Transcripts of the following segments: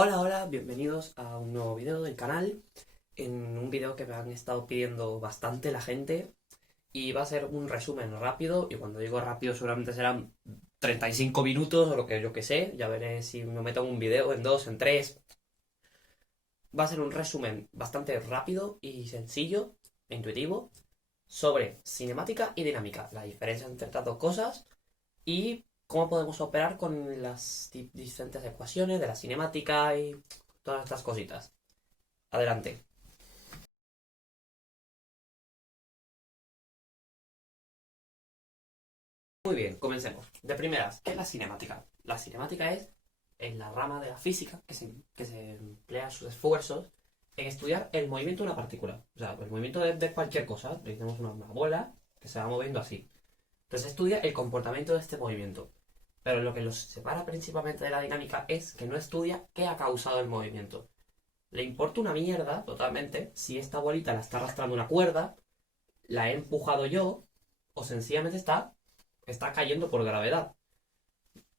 Hola, hola, bienvenidos a un nuevo vídeo del canal. En un vídeo que me han estado pidiendo bastante la gente. Y va a ser un resumen rápido. Y cuando digo rápido seguramente serán 35 minutos o lo que yo que sé. Ya veré si me meto en un vídeo, en dos, en tres. Va a ser un resumen bastante rápido y sencillo, e intuitivo, sobre cinemática y dinámica. La diferencia entre estas dos cosas y cómo podemos operar con las diferentes ecuaciones de la cinemática y todas estas cositas. Adelante. Muy bien, comencemos. De primeras, ¿qué es la cinemática? La cinemática es en la rama de la física que se emplea sus esfuerzos en estudiar el movimiento de una partícula. O sea, el movimiento de cualquier cosa. Tenemos una bola que se va moviendo así. Entonces estudia el comportamiento de este movimiento. Pero lo que los separa principalmente de la dinámica es que no estudia qué ha causado el movimiento. Le importa una mierda, totalmente, si esta bolita la está arrastrando una cuerda, la he empujado yo, o sencillamente está cayendo por gravedad.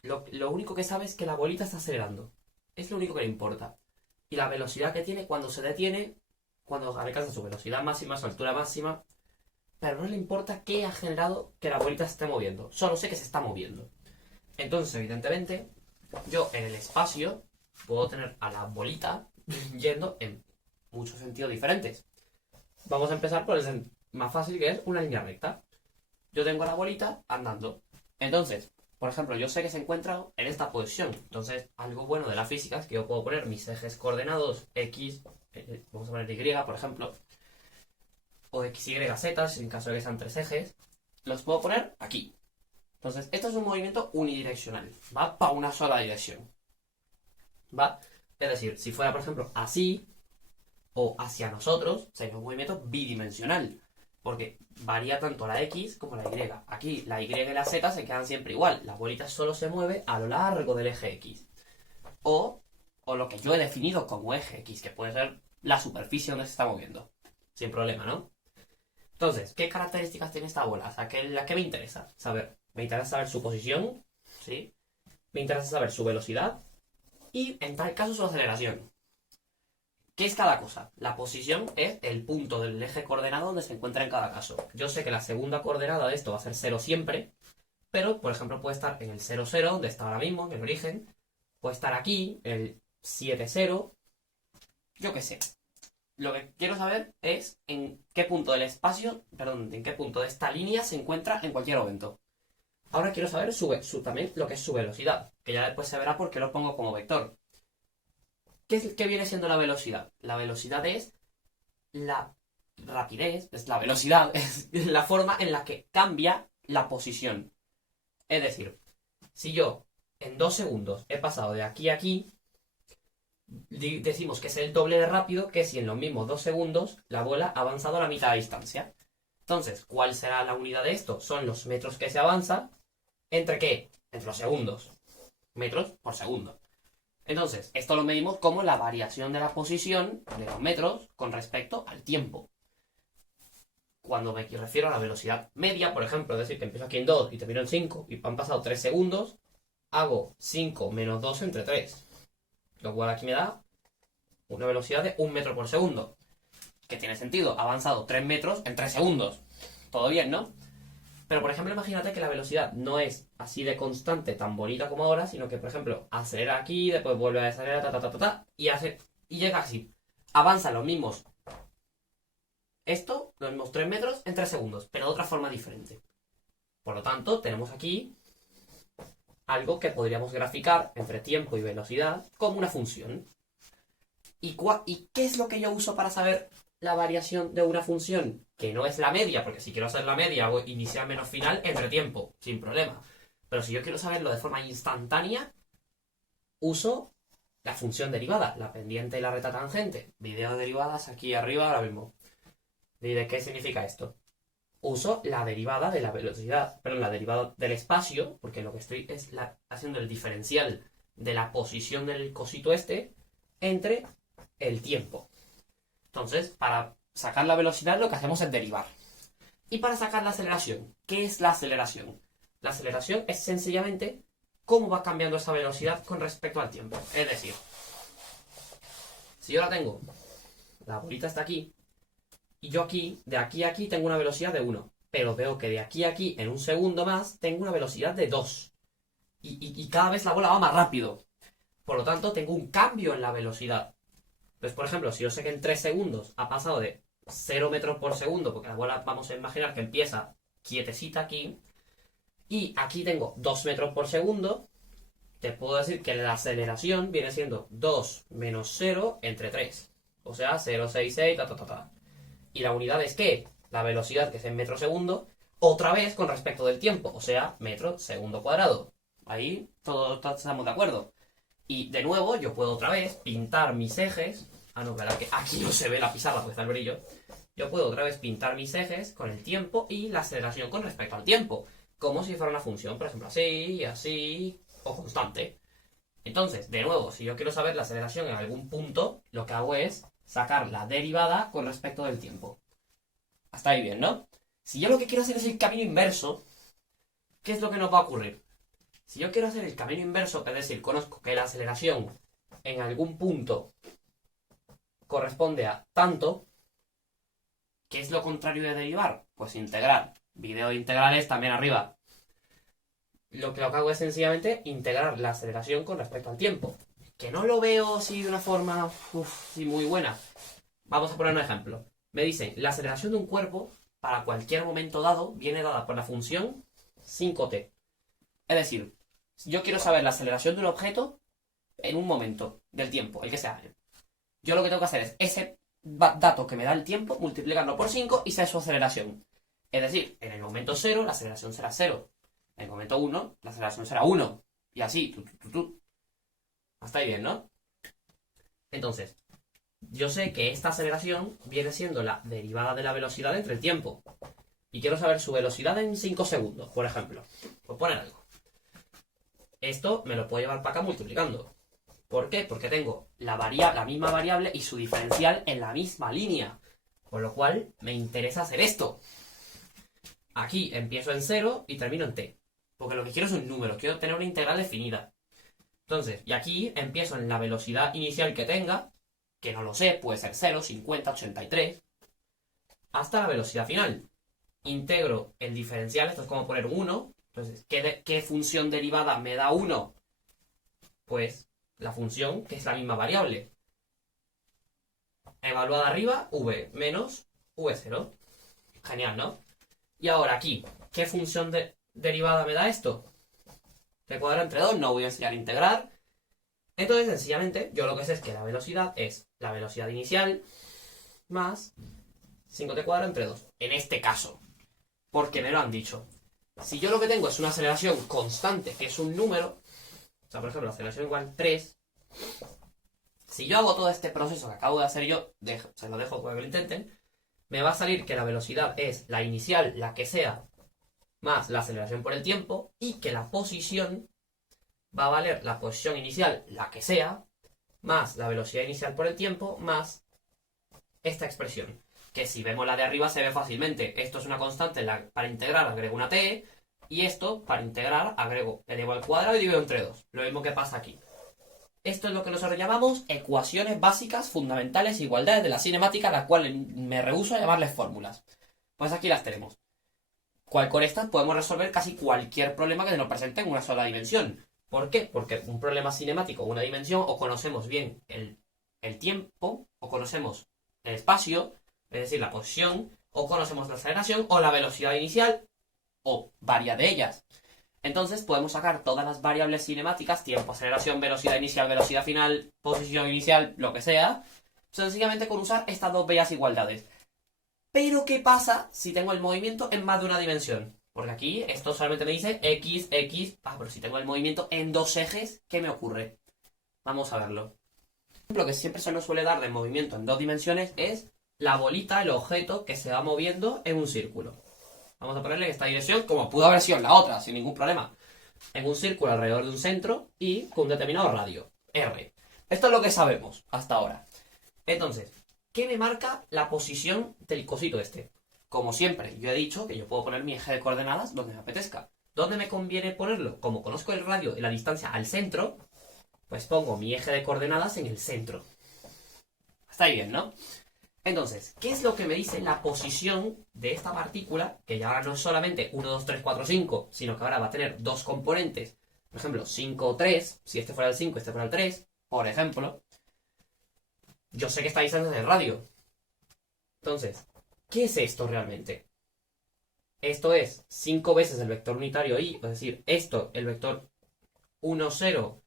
Lo único que sabe es que la bolita está acelerando. Es lo único que le importa. Y la velocidad que tiene cuando se detiene, cuando alcanza su velocidad máxima, su altura máxima. Pero no le importa qué ha generado que la bolita se esté moviendo. Solo sé que se está moviendo. Entonces, evidentemente, yo en el espacio puedo tener a la bolita yendo en muchos sentidos diferentes. Vamos a empezar por el más fácil, que es una línea recta. Yo tengo la bolita andando. Entonces, por ejemplo, yo sé que se encuentra en esta posición. Entonces, algo bueno de la física es que yo puedo poner mis ejes coordenados X, vamos a poner Y, por ejemplo, o X, Y, Z, si en caso de que sean tres ejes, los puedo poner aquí. Entonces, esto es un movimiento unidireccional. Va para una sola dirección. ¿Va? Es decir, si fuera, por ejemplo, así o hacia nosotros, sería un movimiento bidimensional. Porque varía tanto la X como la Y. Aquí la Y y la Z se quedan siempre igual. La bolita solo se mueve a lo largo del eje X. O lo que yo he definido como eje X, que puede ser la superficie donde se está moviendo. Sin problema, ¿no? Entonces, ¿qué características tiene esta bola? O sea, ¿la que me interesa saber? Me interesa saber su posición, ¿sí? Me interesa saber su velocidad y, en tal caso, su aceleración. ¿Qué es cada cosa? La posición es el punto del eje coordenado donde se encuentra en cada caso. Yo sé que la segunda coordenada de esto va a ser 0 siempre, pero, por ejemplo, puede estar en el 0, 0, donde está ahora mismo, en el origen. Puede estar aquí, en el 7, 0. Yo qué sé. Lo que quiero saber es en qué punto del espacio, perdón, en qué punto de esta línea se encuentra en cualquier momento. Ahora quiero saber también lo que es su velocidad, que ya después se verá por qué lo pongo como vector. ¿Qué viene siendo la velocidad? La velocidad es la rapidez, es la velocidad, es la forma en la que cambia la posición. Es decir, si yo en 2 segundos he pasado de aquí a aquí, decimos que es el doble de rápido que si en los mismos 2 segundos la bola ha avanzado a la mitad de distancia. Entonces, ¿cuál será la unidad de esto? Son los metros que se avanza. ¿Entre qué? Entre los segundos. Metros por segundo. Entonces, esto lo medimos como la variación de la posición de los metros con respecto al tiempo. Cuando me refiero a la velocidad media, por ejemplo, es decir, que empiezo aquí en 2 y termino en 5 y han pasado 3 segundos, hago 5 menos 2 entre 3. Lo cual aquí me da una velocidad de 1 metro por segundo. Que tiene sentido, ha avanzado 3 metros en 3 segundos. Todo bien, ¿no? Pero, por ejemplo, imagínate que la velocidad no es así de constante, tan bonita como ahora, sino que, por ejemplo, acelera aquí, después vuelve a acelerar, y llega así. Avanza los mismos, los mismos 3 metros en 3 segundos, pero de otra forma diferente. Por lo tanto, tenemos aquí algo que podríamos graficar entre tiempo y velocidad como una función. ¿Y qué es lo que yo uso para saber la variación de una función? Que no es la media, porque si quiero hacer la media hago inicial menos final entre tiempo, sin problema. Pero si yo quiero saberlo de forma instantánea, uso la función derivada, la pendiente y la recta tangente. Video de derivadas aquí arriba ahora mismo. ¿Y de qué significa esto? Uso la derivada de la velocidad, perdón, la derivada del espacio, porque lo que estoy es haciendo el diferencial de la posición del cosito este entre el tiempo. Entonces, para sacar la velocidad lo que hacemos es derivar. Y para sacar la aceleración, ¿qué es la aceleración? La aceleración es sencillamente cómo va cambiando esa velocidad con respecto al tiempo. Es decir, Si yo la tengo, la bolita está aquí, y yo aquí, de aquí a aquí, tengo una velocidad de 1. Pero veo que de aquí a aquí, en un segundo más, tengo una velocidad de 2. Y cada vez la bola va más rápido. Por lo tanto, tengo un cambio en la velocidad. Pues, por ejemplo, si yo sé que en 3 segundos ha pasado de 0 metros por segundo, porque la bola vamos a imaginar que empieza quietecita aquí, y aquí tengo 2 metros por segundo, te puedo decir que la aceleración viene siendo 2 menos 0 entre 3. O sea, 0,66, ta, ta, ta, ta. Y la unidad es ¿qué? La velocidad, que es en metro segundo, otra vez con respecto del tiempo, o sea, metro segundo cuadrado. Ahí todos estamos de acuerdo. Y de nuevo, yo puedo otra vez pintar mis ejes. Ah, no, verdad que aquí no se ve la pizarra porque está el brillo. Yo puedo otra vez pintar mis ejes con el tiempo y la aceleración con respecto al tiempo. Como si fuera una función, por ejemplo, así, así, o constante. Entonces, de nuevo, si yo quiero saber la aceleración en algún punto, lo que hago es sacar la derivada con respecto del tiempo. Hasta ahí bien, ¿no? Si yo lo que quiero hacer es el camino inverso, ¿qué es lo que nos va a ocurrir? Si yo quiero hacer el camino inverso, es decir, conozco que la aceleración en algún punto corresponde a tanto, ¿qué es lo contrario de derivar? Pues integrar. Video de integrales también arriba. Lo que hago es sencillamente integrar la aceleración con respecto al tiempo. Que no lo veo así de una forma muy buena. Vamos a poner un ejemplo. Me dicen, la aceleración de un cuerpo para cualquier momento dado viene dada por la función 5t. Es decir, si yo quiero saber la aceleración de un objeto en un momento del tiempo, el que sea. Yo lo que tengo que hacer es ese dato que me da el tiempo, multiplicarlo por 5 y ser su aceleración. Es decir, en el momento 0 la aceleración será 0. En el momento 1 la aceleración será 1. Y así, Hasta ahí bien, ¿no? Entonces, yo sé que esta aceleración viene siendo la derivada de la velocidad entre el tiempo. Y quiero saber su velocidad en 5 segundos, por ejemplo. Por poner algo. Esto me lo puedo llevar para acá multiplicando. ¿Por qué? Porque tengo la misma variable y su diferencial en la misma línea. Con lo cual, me interesa hacer esto. Aquí empiezo en 0 y termino en t. Porque lo que quiero es un número, quiero tener una integral definida. Entonces, y aquí empiezo en la velocidad inicial que tenga, que no lo sé, puede ser 0, 50, 83, hasta la velocidad final. Integro el diferencial, esto es como poner 1. Entonces, ¿qué función derivada me da 1? Pues la función que es la misma variable. Evaluada arriba, v menos v0. Genial, ¿no? Y ahora aquí, ¿qué función derivada me da esto? T cuadrado entre 2, no voy a enseñar a integrar. Entonces, sencillamente, yo lo que sé es que la velocidad es la velocidad inicial más 5t cuadrado entre 2. En este caso, porque me lo han dicho. Si yo lo que tengo es una aceleración constante, que es un número, o sea, por ejemplo, la aceleración igual 3, si yo hago todo este proceso que acabo de hacer yo, se lo dejo para que lo intenten, me va a salir que la velocidad es la inicial, la que sea, más la aceleración por el tiempo, y que la posición va a valer la posición inicial, la que sea, más la velocidad inicial por el tiempo, más esta expresión. Que si vemos la de arriba se ve fácilmente. Esto es una constante, para integrar agrego una t, y esto, para integrar, agrego elevado al cuadrado y divido entre 2. Lo mismo que pasa aquí. Esto es lo que nosotros llamamos ecuaciones básicas, fundamentales, igualdades de la cinemática, a las cuales me rehúso a llamarles fórmulas. Pues aquí las tenemos. Con estas podemos resolver casi cualquier problema que nos presente en una sola dimensión. ¿Por qué? Porque un problema cinemático o una dimensión, o conocemos bien el tiempo, o conocemos el espacio, es decir, la posición, o conocemos la aceleración, o la velocidad inicial, o varias de ellas. Entonces podemos sacar todas las variables cinemáticas, tiempo, aceleración, velocidad inicial, velocidad final, posición inicial, lo que sea, sencillamente con usar estas dos bellas igualdades. Pero ¿qué pasa si tengo el movimiento en más de una dimensión? Porque aquí esto solamente me dice x, x. Pero si tengo el movimiento en dos ejes, ¿qué me ocurre? Vamos a verlo. Lo que siempre se nos suele dar de movimiento en dos dimensiones es la bolita, el objeto que se va moviendo en un círculo. Vamos a ponerle en esta dirección, como pudo haber sido en la otra, sin ningún problema. En un círculo alrededor de un centro y con un determinado radio, r. Esto es lo que sabemos hasta ahora. Entonces, ¿qué me marca la posición del cosito este? Como siempre, yo he dicho que yo puedo poner mi eje de coordenadas donde me apetezca. ¿Dónde me conviene ponerlo? Como conozco el radio y la distancia al centro, pues pongo mi eje de coordenadas en el centro. Está ahí bien, ¿no? Entonces, ¿qué es lo que me dice la posición de esta partícula? Que ya ahora no es solamente 1, 2, 3, 4, 5, sino que ahora va a tener dos componentes. Por ejemplo, 5, 3, si este fuera el 5, este fuera el 3, por ejemplo. Yo sé que esta distancia es el radio. Entonces, ¿qué es esto realmente? Esto es 5 veces el vector unitario y, es decir, esto, el vector 1, 0,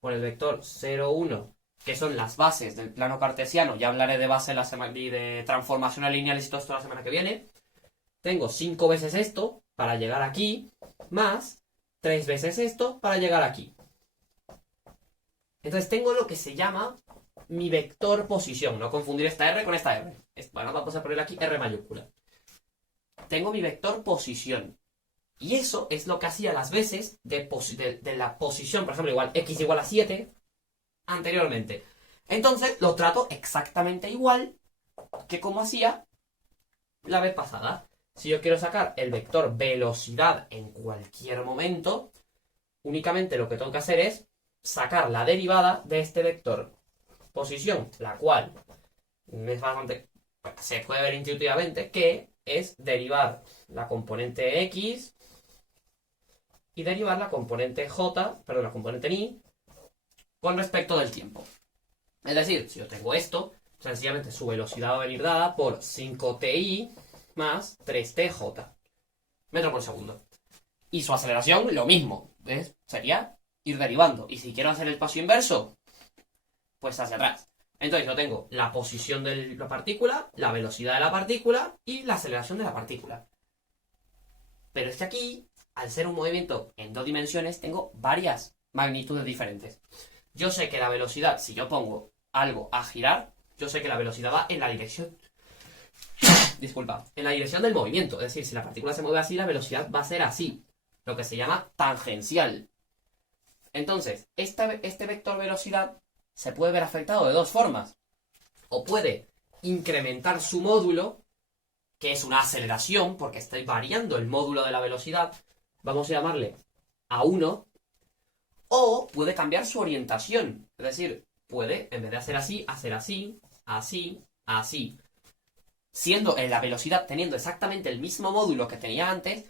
por el vector 0, 1, que son las bases del plano cartesiano. Ya hablaré de base y de transformaciones lineales y todo esto la semana que viene. Tengo 5 veces esto para llegar aquí, más 3 veces esto para llegar aquí. Entonces tengo lo que se llama mi vector posición. No confundir esta R con esta R. Bueno, vamos a poner aquí R mayúscula. Tengo mi vector posición. Y eso es lo que hacía las veces de la posición, por ejemplo, igual x igual a 7 anteriormente. Entonces lo trato exactamente igual que como hacía la vez pasada. Si yo quiero sacar el vector velocidad en cualquier momento, únicamente lo que tengo que hacer es sacar la derivada de este vector posición, la cual es bastante, se puede ver intuitivamente que es derivar la componente x y derivar la componente j, perdón, la componente y con respecto del tiempo. Es decir, si yo tengo esto, sencillamente su velocidad va a venir dada por 5ti más 3tj metro por segundo. Y su aceleración, lo mismo, ¿ves? Sería ir derivando. Y si quiero hacer el paso inverso, pues hacia atrás. Entonces yo tengo la posición de la partícula, la velocidad de la partícula y la aceleración de la partícula. Pero es que aquí, al ser un movimiento en dos dimensiones, tengo varias magnitudes diferentes. Yo sé que la velocidad, si yo pongo algo a girar, yo sé que la velocidad va en la dirección... Disculpa, en la dirección del movimiento. Es decir, si la partícula se mueve así, la velocidad va a ser así. Lo que se llama tangencial. Entonces, este vector velocidad se puede ver afectado de dos formas. O puede incrementar su módulo, que es una aceleración, porque estoy variando el módulo de la velocidad. Vamos a llamarle A1. O puede cambiar su orientación. Es decir, puede, en vez de hacer así, así, así. Siendo en la velocidad teniendo exactamente el mismo módulo que tenía antes,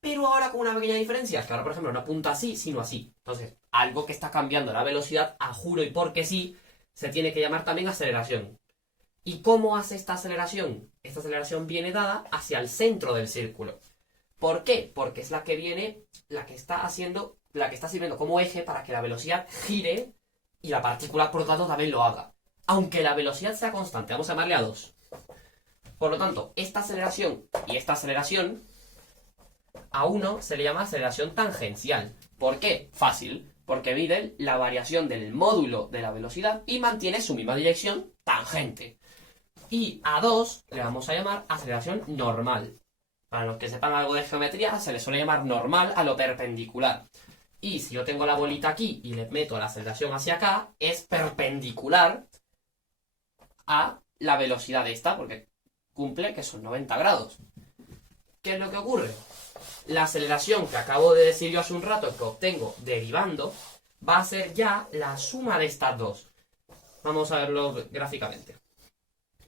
pero ahora con una pequeña diferencia, es que ahora, por ejemplo, no apunta así, sino así. Entonces, algo que está cambiando la velocidad, a juro y porque sí, se tiene que llamar también aceleración. ¿Y cómo hace esta aceleración? Esta aceleración viene dada hacia el centro del círculo. ¿Por qué? Porque es la que viene, la que está sirviendo como eje para que la velocidad gire y la partícula, por lo tanto, también lo haga. Aunque la velocidad sea constante, vamos a llamarle a 2. Por lo tanto, esta aceleración y esta aceleración, a uno se le llama aceleración tangencial. ¿Por qué? Fácil. Porque mide la variación del módulo de la velocidad y mantiene su misma dirección tangente. Y a 2 le vamos a llamar aceleración normal. Para los que sepan algo de geometría, se le suele llamar normal a lo perpendicular. Y si yo tengo la bolita aquí y le meto la aceleración hacia acá, es perpendicular a la velocidad de esta, porque cumple que son 90 grados. ¿Qué es lo que ocurre? La aceleración que acabo de decir yo hace un rato que obtengo derivando va a ser ya la suma de estas dos. Vamos a verlo gráficamente.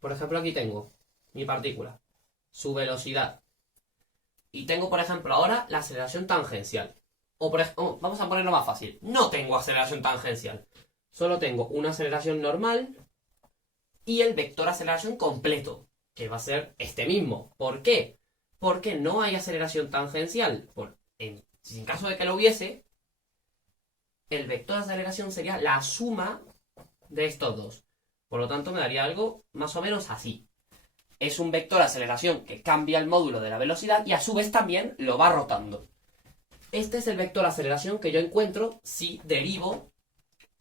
Por ejemplo, aquí tengo mi partícula, su velocidad. Y tengo, por ejemplo, ahora la aceleración tangencial. O por ejemplo, vamos a ponerlo más fácil. No tengo aceleración tangencial. Solo tengo una aceleración normal y el vector aceleración completo, que va a ser este mismo. ¿Por qué? Porque no hay aceleración tangencial. Si en caso de que lo hubiese, el vector de aceleración sería la suma de estos dos. Por lo tanto, me daría algo más o menos así. Es un vector de aceleración que cambia el módulo de la velocidad y a su vez también lo va rotando. Este es el vector de aceleración que yo encuentro si derivo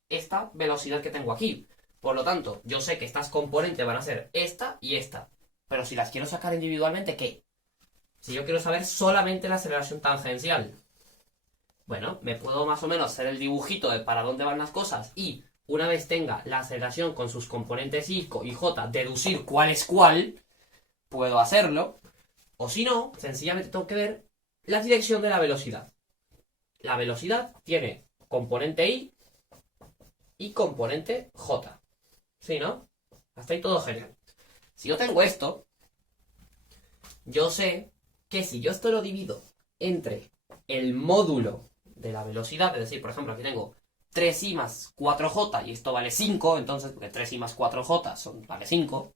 esta velocidad que tengo aquí. Por lo tanto, yo sé que estas componentes van a ser esta y esta. Pero si las quiero sacar individualmente, ¿qué? Si yo quiero saber solamente la aceleración tangencial, bueno, me puedo más o menos hacer el dibujito de para dónde van las cosas y una vez tenga la aceleración con sus componentes y j, deducir cuál es cuál, puedo hacerlo. O si no, sencillamente tengo que ver la dirección de la velocidad. La velocidad tiene componente y componente j. ¿Sí, no? Hasta ahí todo genial. Si yo tengo esto, yo sé que si yo esto lo divido entre el módulo de la velocidad, es decir, por ejemplo, aquí tengo 3i más 4j y esto vale 5, entonces, porque 3i más 4j vale 5,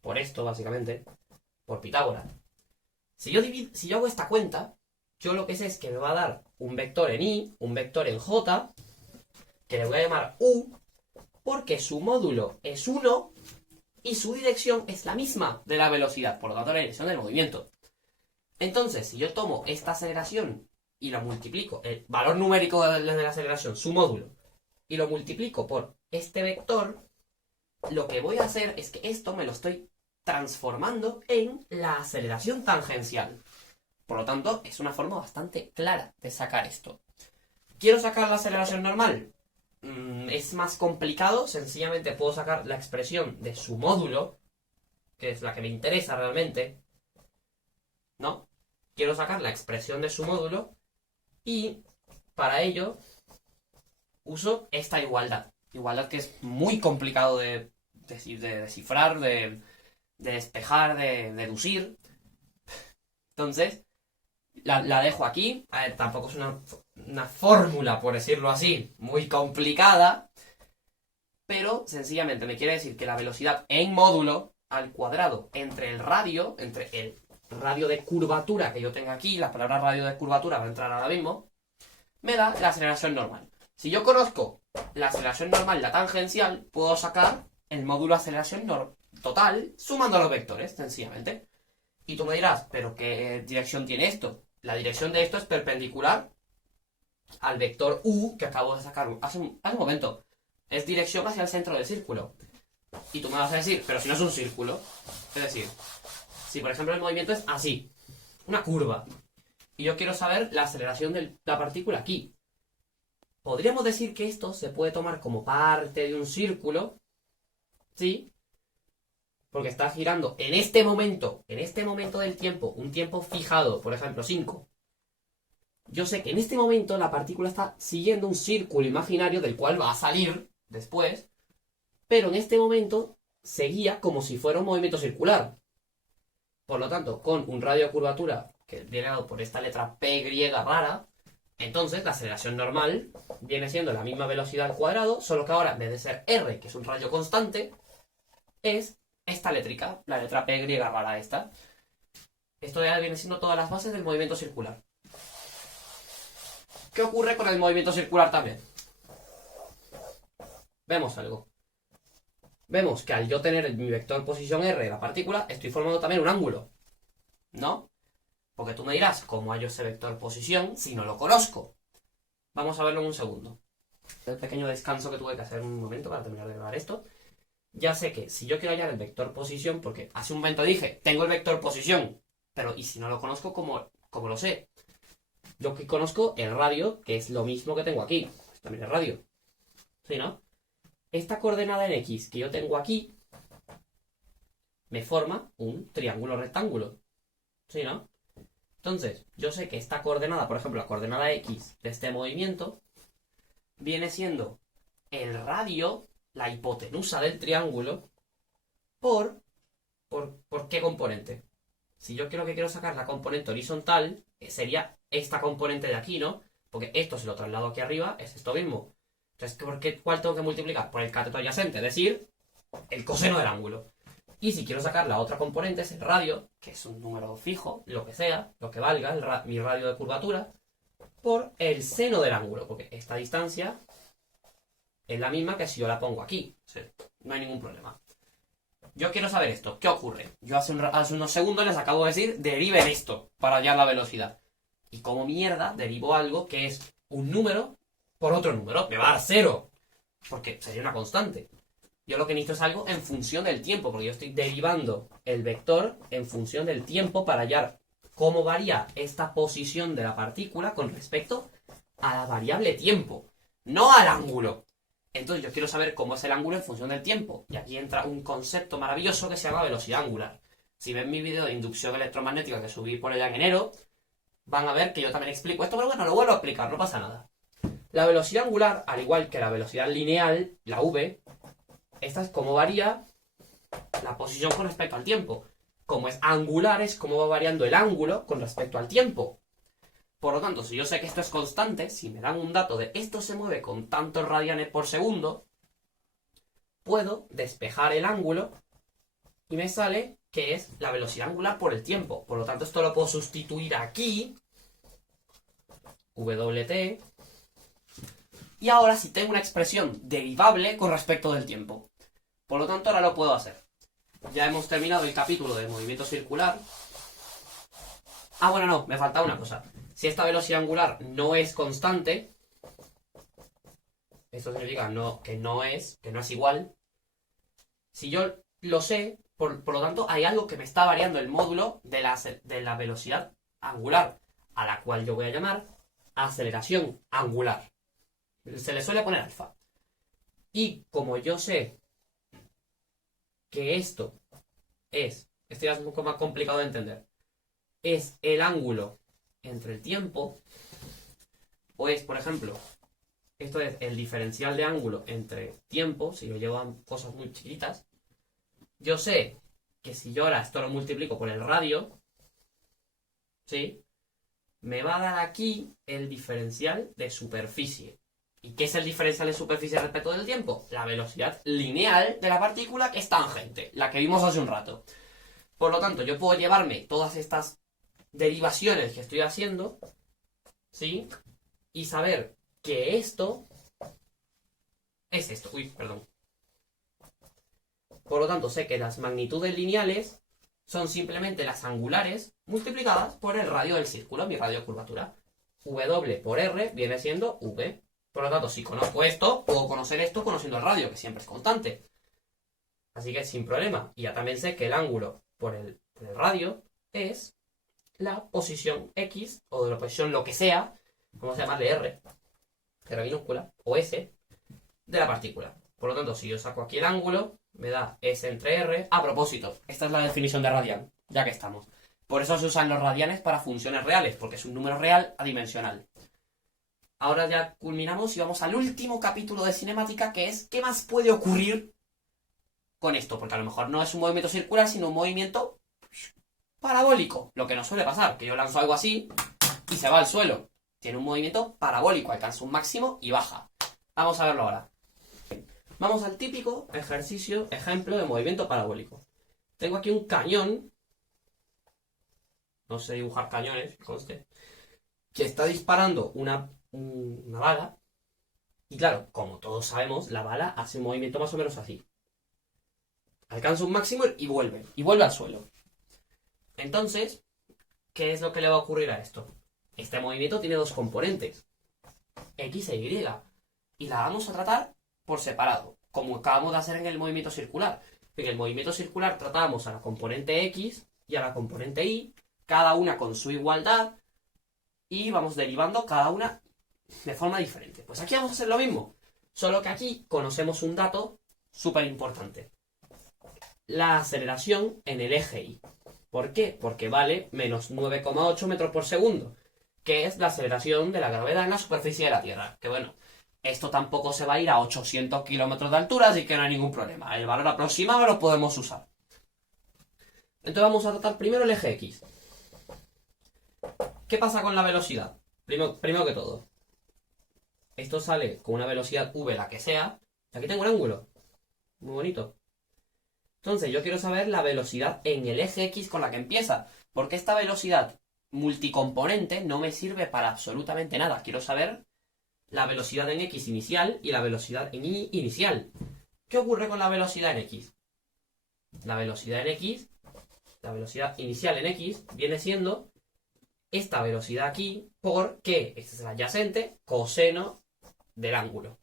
por esto, básicamente, por Pitágoras. Si yo hago esta cuenta, yo lo que sé es que me va a dar un vector en i, un vector en j, que le voy a llamar u, porque su módulo es 1 y su dirección es la misma de la velocidad, por lo tanto la dirección del movimiento. Entonces, si yo tomo esta aceleración y lo multiplico, el valor numérico de la aceleración, su módulo, y lo multiplico por este vector, lo que voy a hacer es que esto me lo estoy transformando en la aceleración tangencial. Por lo tanto, es una forma bastante clara de sacar esto. ¿Quiero sacar la aceleración normal? Es más complicado, sencillamente puedo sacar la expresión de su módulo, que es la que me interesa realmente, ¿no? Quiero sacar la expresión de su módulo y para ello uso esta igualdad. Igualdad que es muy complicado de descifrar, de despejar, de deducir. Entonces, la dejo aquí. A ver, tampoco es una fórmula, por decirlo así, muy complicada, pero sencillamente me quiere decir que la velocidad en módulo al cuadrado entre el radio de curvatura que yo tengo aquí, la palabra radio de curvatura va a entrar ahora mismo, me da la aceleración normal. Si yo conozco la aceleración normal, la tangencial, puedo sacar el módulo aceleración total sumando los vectores, sencillamente. Y tú me dirás, ¿pero qué dirección tiene esto? La dirección de esto es perpendicular al vector u que acabo de sacar hace un momento. Es dirección hacia el centro del círculo. Y tú me vas a decir, pero si no es un círculo. Es decir, si por ejemplo el movimiento es así, una curva, y yo quiero saber la aceleración de la partícula aquí, podríamos decir que esto se puede tomar como parte de un círculo, ¿sí? Porque está girando en este momento del tiempo, un tiempo fijado, por ejemplo 5. Yo sé que en este momento la partícula está siguiendo un círculo imaginario del cual va a salir después, pero en este momento seguía como si fuera un movimiento circular. Por lo tanto, con un radio de curvatura que viene dado por esta letra P griega rara, entonces la aceleración normal viene siendo la misma velocidad al cuadrado, solo que ahora en vez de ser r, que es un radio constante, es esta létrica, la letra P griega rara esta. Esto ya viene siendo todas las bases del movimiento circular. ¿Qué ocurre con el movimiento circular también? Vemos algo. Vemos que al yo tener mi vector posición r de la partícula, estoy formando también un ángulo, ¿no? Porque tú me dirás, ¿cómo hallo ese vector posición si no lo conozco? Vamos a verlo en un segundo. El pequeño descanso que tuve que hacer en un momento para terminar de grabar esto. Ya sé que si yo quiero hallar el vector posición, porque hace un momento dije, tengo el vector posición, pero ¿y si no lo conozco, cómo lo sé? Yo que conozco el radio, que es lo mismo que tengo aquí. Pues también es radio. ¿Sí, no? Esta coordenada en X que yo tengo aquí me forma un triángulo rectángulo. ¿Sí, no? Entonces, yo sé que esta coordenada, por ejemplo, la coordenada X de este movimiento, viene siendo el radio, la hipotenusa del triángulo, ¿por qué componente? Si yo quiero sacar la componente horizontal, sería esta componente de aquí, ¿no? Porque esto se lo traslado aquí arriba, es esto mismo. Entonces, ¿cuál tengo que multiplicar? Por el cateto adyacente, es decir, el coseno del ángulo. Y si quiero sacar la otra componente, es el radio, que es un número fijo, lo que sea, lo que valga, mi radio de curvatura, por el seno del ángulo, porque esta distancia es la misma que si yo la pongo aquí. O sea, no hay ningún problema. Yo quiero saber esto. ¿Qué ocurre? Yo hace unos segundos les acabo de decir, deriven esto para hallar la velocidad. Y como mierda, derivo algo que es un número por otro número. Me va a dar 0. Porque sería una constante. Yo lo que necesito es algo en función del tiempo, porque yo estoy derivando el vector en función del tiempo para hallar cómo varía esta posición de la partícula con respecto a la variable tiempo, no al ángulo. Entonces yo quiero saber cómo es el ángulo en función del tiempo. Y aquí entra un concepto maravilloso que se llama velocidad angular. Si ven mi vídeo de inducción electromagnética que subí por allá en enero, van a ver que yo también explico esto, pero bueno, lo vuelvo a explicar, no pasa nada. La velocidad angular, al igual que la velocidad lineal, la v, esta es cómo varía la posición con respecto al tiempo. Como es angular, es cómo va variando el ángulo con respecto al tiempo. Por lo tanto, si yo sé que esto es constante, si me dan un dato de esto se mueve con tantos radianes por segundo, puedo despejar el ángulo y me sale que es la velocidad angular por el tiempo. Por lo tanto, esto lo puedo sustituir aquí, Wt, y ahora sí tengo una expresión derivable con respecto del tiempo. Por lo tanto, ahora lo puedo hacer. Ya hemos terminado el capítulo de movimiento circular. Ah, bueno, no, me falta una cosa. Si esta velocidad angular no es constante, esto significa que no es igual. Si yo lo sé, por lo tanto, hay algo que me está variando el módulo de la velocidad angular, a la cual yo voy a llamar aceleración angular. Se le suele poner alfa. Y como yo sé que esto ya es un poco más complicado de entender, es el ángulo entre el tiempo, o es, por ejemplo, esto es el diferencial de ángulo entre tiempo, si lo llevo a cosas muy chiquitas, yo sé que si yo ahora esto lo multiplico por el radio, ¿sí? Me va a dar aquí el diferencial de superficie. ¿Y qué es el diferencial de superficie respecto del tiempo? La velocidad lineal de la partícula, que es tangente, la que vimos hace un rato. Por lo tanto, yo puedo llevarme todas estas derivaciones que estoy haciendo, ¿sí? Y saber que esto es esto. Uy, perdón. Por lo tanto, sé que las magnitudes lineales son simplemente las angulares multiplicadas por el radio del círculo, mi radio de curvatura. W por R viene siendo V. Por lo tanto, si conozco esto, puedo conocer esto conociendo el radio, que siempre es constante. Así que sin problema. Y ya también sé que el ángulo por el radio es la posición X, o de la posición lo que sea, vamos a llamarle R minúscula, o S, de la partícula. Por lo tanto, si yo saco aquí el ángulo, me da S entre R. A propósito, esta es la definición de radian, ya que estamos. Por eso se usan los radianes para funciones reales, porque es un número real adimensional. Ahora ya culminamos y vamos al último capítulo de cinemática, que es ¿qué más puede ocurrir con esto? Porque a lo mejor no es un movimiento circular, sino un movimiento parabólico. Lo que no suele pasar, que yo lanzo algo así y se va al suelo. Tiene un movimiento parabólico, alcanza un máximo y baja. Vamos a verlo ahora. Vamos al típico ejemplo de movimiento parabólico. Tengo aquí un cañón. No sé dibujar cañones, conste. Que está disparando una bala. Y claro, como todos sabemos, la bala hace un movimiento más o menos así. Alcanza un máximo y vuelve. Y vuelve al suelo. Entonces, ¿qué es lo que le va a ocurrir a esto? Este movimiento tiene dos componentes, X e Y. Y la vamos a tratar por separado, como acabamos de hacer en el movimiento circular. En el movimiento circular tratábamos a la componente X y a la componente Y, cada una con su igualdad, y vamos derivando cada una de forma diferente. Pues aquí vamos a hacer lo mismo, solo que aquí conocemos un dato súper importante. La aceleración en el eje Y. ¿Por qué? Porque vale menos 9,8 metros por segundo, que es la aceleración de la gravedad en la superficie de la Tierra. Que bueno, esto tampoco se va a ir a 800 kilómetros de altura, así que no hay ningún problema. El valor aproximado lo podemos usar. Entonces vamos a tratar primero el eje X. ¿Qué pasa con la velocidad? Primero que todo, esto sale con una velocidad v, la que sea. Aquí tengo un ángulo. Muy bonito. Entonces yo quiero saber la velocidad en el eje X con la que empieza. Porque esta velocidad multicomponente no me sirve para absolutamente nada. Quiero saber la velocidad en X inicial y la velocidad en Y inicial. ¿Qué ocurre con la velocidad en X? La velocidad en X, la velocidad inicial en X, viene siendo esta velocidad aquí por que este es el adyacente coseno del ángulo.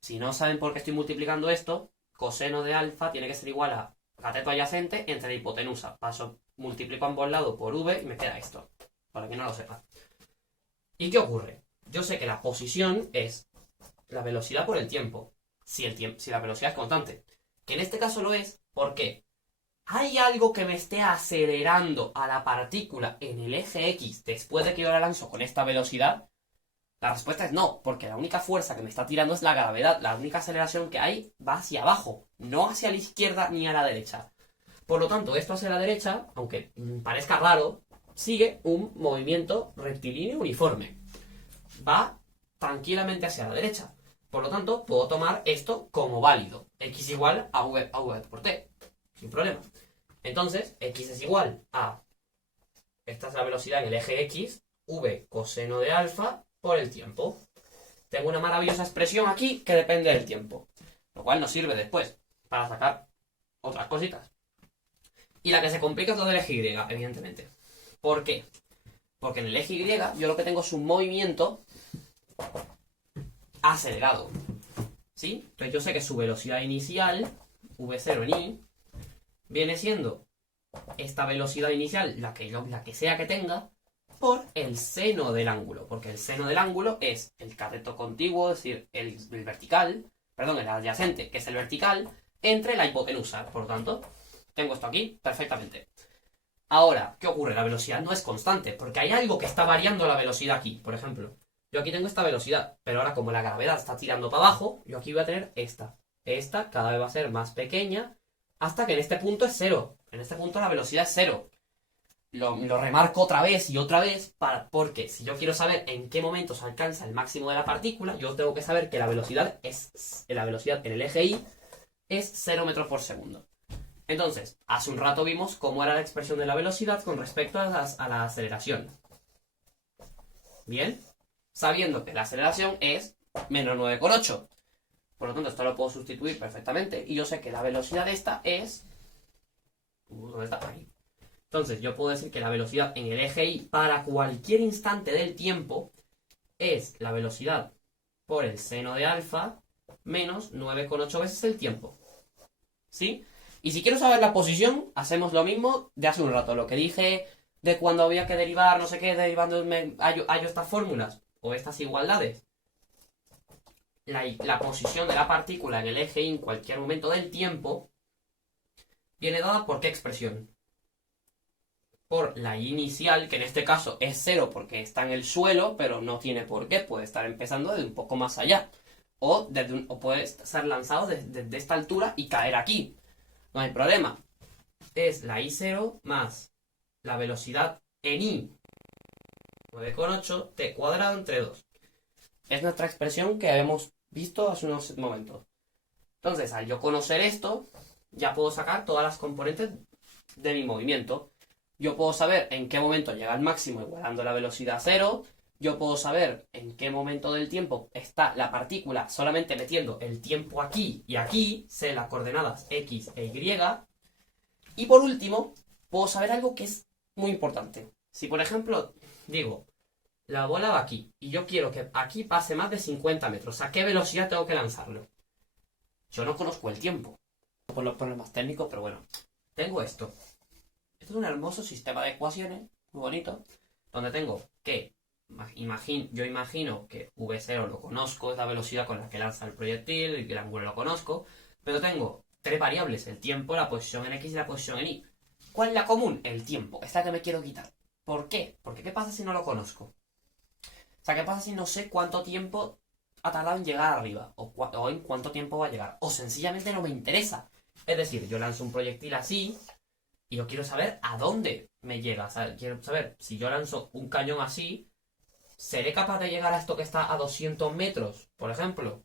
Si no saben por qué estoy multiplicando esto, coseno de alfa tiene que ser igual a cateto adyacente entre la hipotenusa. Paso, multiplico ambos lados por v y me queda esto, para que no lo sepa. ¿Y qué ocurre? Yo sé que la posición es la velocidad por el tiempo, si la velocidad es constante. Que en este caso lo es, ¿por qué? ¿Hay algo que me esté acelerando a la partícula en el eje X después de que yo la lanzo con esta velocidad? La respuesta es no, porque la única fuerza que me está tirando es la gravedad. La única aceleración que hay va hacia abajo, no hacia la izquierda ni a la derecha. Por lo tanto, esto hacia la derecha, aunque parezca raro, sigue un movimiento rectilíneo uniforme. Va tranquilamente hacia la derecha. Por lo tanto, puedo tomar esto como válido. X igual a v por t. Sin problema. Entonces, x es igual a... Esta es la velocidad en el eje x. V coseno de alfa por el tiempo. Tengo una maravillosa expresión aquí que depende del tiempo. Lo cual nos sirve después para sacar otras cositas. Y la que se complica es lo del eje y, evidentemente. ¿Por qué? Porque en el eje y yo lo que tengo es un movimiento acelerado. ¿Sí? Entonces yo sé que su velocidad inicial, v0 en i, viene siendo esta velocidad inicial, la que sea que tenga, por el seno del ángulo. Porque el seno del ángulo es el cateto contiguo, es decir, el vertical, perdón, el adyacente, que es el vertical, entre la hipotenusa. Por lo tanto, tengo esto aquí perfectamente. Ahora, ¿qué ocurre? La velocidad no es constante, porque hay algo que está variando la velocidad aquí. Por ejemplo, yo aquí tengo esta velocidad, pero ahora como la gravedad está tirando para abajo, yo aquí voy a tener esta. Esta cada vez va a ser más pequeña, hasta que en este punto es cero. En este punto la velocidad es cero. Lo remarco otra vez y otra vez, porque si yo quiero saber en qué momento se alcanza el máximo de la partícula, yo tengo que saber que la velocidad en el eje y es 0 metros por segundo. Entonces, hace un rato vimos cómo era la expresión de la velocidad con respecto a la aceleración. Bien, sabiendo que la aceleración es menos 9,8. Por lo tanto, esto lo puedo sustituir perfectamente. Y yo sé que la velocidad esta es... ¿Dónde está? Aquí. Entonces, yo puedo decir que la velocidad en el eje y para cualquier instante del tiempo es la velocidad por el seno de alfa menos 9,8 veces el tiempo. ¿Sí? Y si quiero saber la posición, hacemos lo mismo de hace un rato. Lo que dije de cuando había que derivar, no sé qué, derivando hallo estas fórmulas o estas igualdades. La posición de la partícula en el eje y en cualquier momento del tiempo viene dada por qué expresión. Por la inicial, que en este caso es 0 porque está en el suelo, pero no tiene por qué, puede estar empezando desde un poco más allá. O puede ser lanzado desde esta altura y caer aquí. No hay problema. Es la I0 más la velocidad en I, 9,8, t cuadrado entre 2. Es nuestra expresión que habíamos visto hace unos momentos. Entonces, al yo conocer esto, ya puedo sacar todas las componentes de mi movimiento. Yo puedo saber en qué momento llega al máximo igualando la velocidad 0. Yo puedo saber en qué momento del tiempo está la partícula solamente metiendo el tiempo aquí y aquí, sé las coordenadas x e y. Y por último, puedo saber algo que es muy importante. Si por ejemplo digo, la bola va aquí y yo quiero que aquí pase más de 50 metros, ¿a qué velocidad tengo que lanzarlo? Yo no conozco el tiempo, por los problemas técnicos, pero bueno, tengo esto. Esto es un hermoso sistema de ecuaciones, muy bonito, donde tengo que, yo imagino que V0 lo conozco, es la velocidad con la que lanza el proyectil, y el ángulo lo conozco, pero tengo tres variables, el tiempo, la posición en X y la posición en Y. ¿Cuál es la común? El tiempo, esta que me quiero quitar. ¿Por qué? Porque ¿qué pasa si no lo conozco? O sea, ¿qué pasa si no sé cuánto tiempo ha tardado en llegar arriba? O en cuánto tiempo va a llegar. O sencillamente no me interesa. Es decir, yo lanzo un proyectil así y yo quiero saber a dónde me llega. O sea, quiero saber si yo lanzo un cañón así, ¿seré capaz de llegar a esto que está a 200 metros, por ejemplo?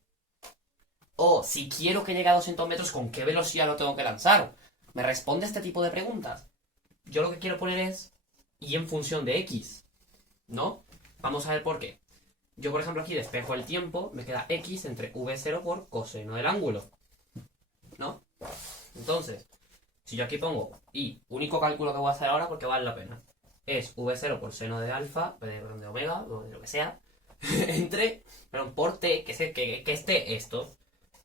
O si quiero que llegue a 200 metros, ¿con qué velocidad lo tengo que lanzar? ¿Me responde este tipo de preguntas? Yo lo que quiero poner es y en función de X, ¿no? Vamos a ver por qué. Yo, por ejemplo, aquí despejo el tiempo, me queda X entre V0 por coseno del ángulo, ¿no? Entonces, si yo aquí pongo y, único cálculo que voy a hacer ahora porque vale la pena, es V0 por seno de alfa, de omega, o de lo que sea, entre, perdón, por t, que es t esto,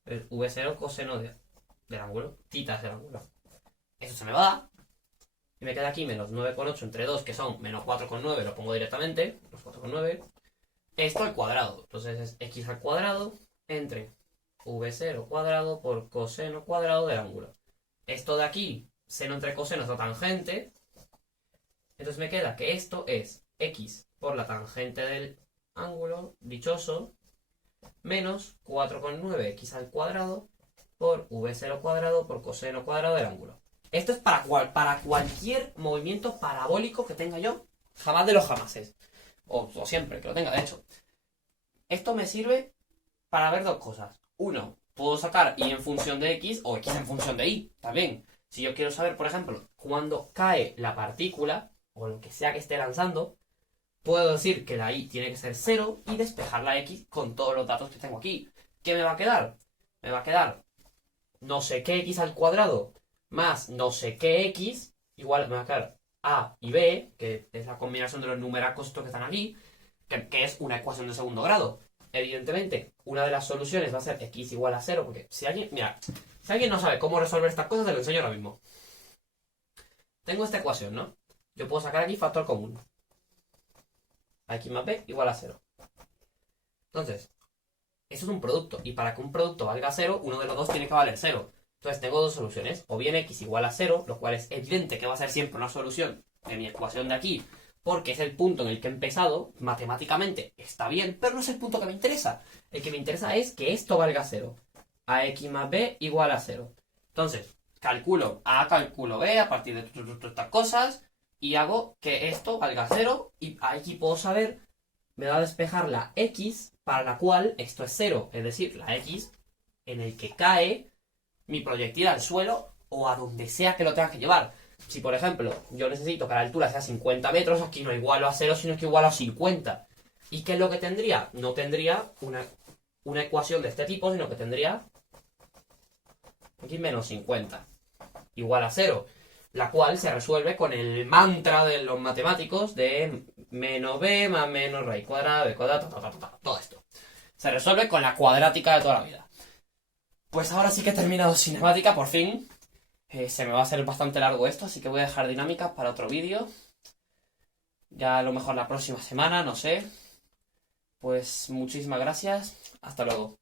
es V0 coseno del ángulo, tita es el ángulo. Eso se me va. Y me queda aquí menos 9,8 entre 2, que son menos 4,9, lo pongo directamente, menos 4,9. Esto al cuadrado. Entonces es x al cuadrado entre v0 cuadrado por coseno cuadrado del ángulo. Esto de aquí, seno entre coseno es la tangente. Entonces me queda que esto es x por la tangente del ángulo dichoso menos 4,9x al cuadrado por v0 cuadrado por coseno cuadrado del ángulo. Esto es para cualquier movimiento parabólico que tenga yo, jamás de los jamases. O siempre que lo tenga, de hecho. Esto me sirve para ver dos cosas. Uno, puedo sacar y en función de x o x en función de y, también. Si yo quiero saber, por ejemplo, cuándo cae la partícula, o lo que sea que esté lanzando, puedo decir que la y tiene que ser 0 y despejar la x con todos los datos que tengo aquí. ¿Qué me va a quedar? Me va a quedar no sé qué x al cuadrado más no sé qué x, igual me va a quedar a y b, que es la combinación de los numeracos estos que están aquí, que es una ecuación de segundo grado. Evidentemente, una de las soluciones va a ser x igual a 0, porque si alguien, mira, si alguien no sabe cómo resolver estas cosas, te lo enseño ahora mismo. Tengo esta ecuación, ¿no? Yo puedo sacar aquí factor común. X más b igual a 0. Entonces, eso es un producto, y para que un producto valga 0, uno de los dos tiene que valer 0. Entonces tengo dos soluciones, o bien x igual a 0, lo cual es evidente que va a ser siempre una solución de mi ecuación de aquí, porque es el punto en el que he empezado, matemáticamente está bien, pero no es el punto que me interesa. El que me interesa es que esto valga 0. Ax más b igual a 0. Entonces, calculo A, calculo B a partir de todas estas cosas, y hago que esto valga 0, y aquí puedo saber, me va a despejar la x para la cual esto es 0, es decir, la x en el que cae mi proyectil al suelo o a donde sea que lo tenga que llevar. Si, por ejemplo, yo necesito que la altura sea 50 metros, aquí no igualo a 0, sino que igualo a 50. ¿Y qué es lo que tendría? No tendría una ecuación de este tipo, sino que tendría aquí menos 50 igual a 0, la cual se resuelve con el mantra de los matemáticos de menos b más menos raíz cuadrada, b cuadrada, todo esto. Se resuelve con la cuadrática de toda la vida. Pues ahora sí que he terminado cinemática, por fin. Se me va a hacer bastante largo esto, así que voy a dejar dinámicas para otro vídeo. Ya a lo mejor la próxima semana, no sé. Pues muchísimas gracias. Hasta luego.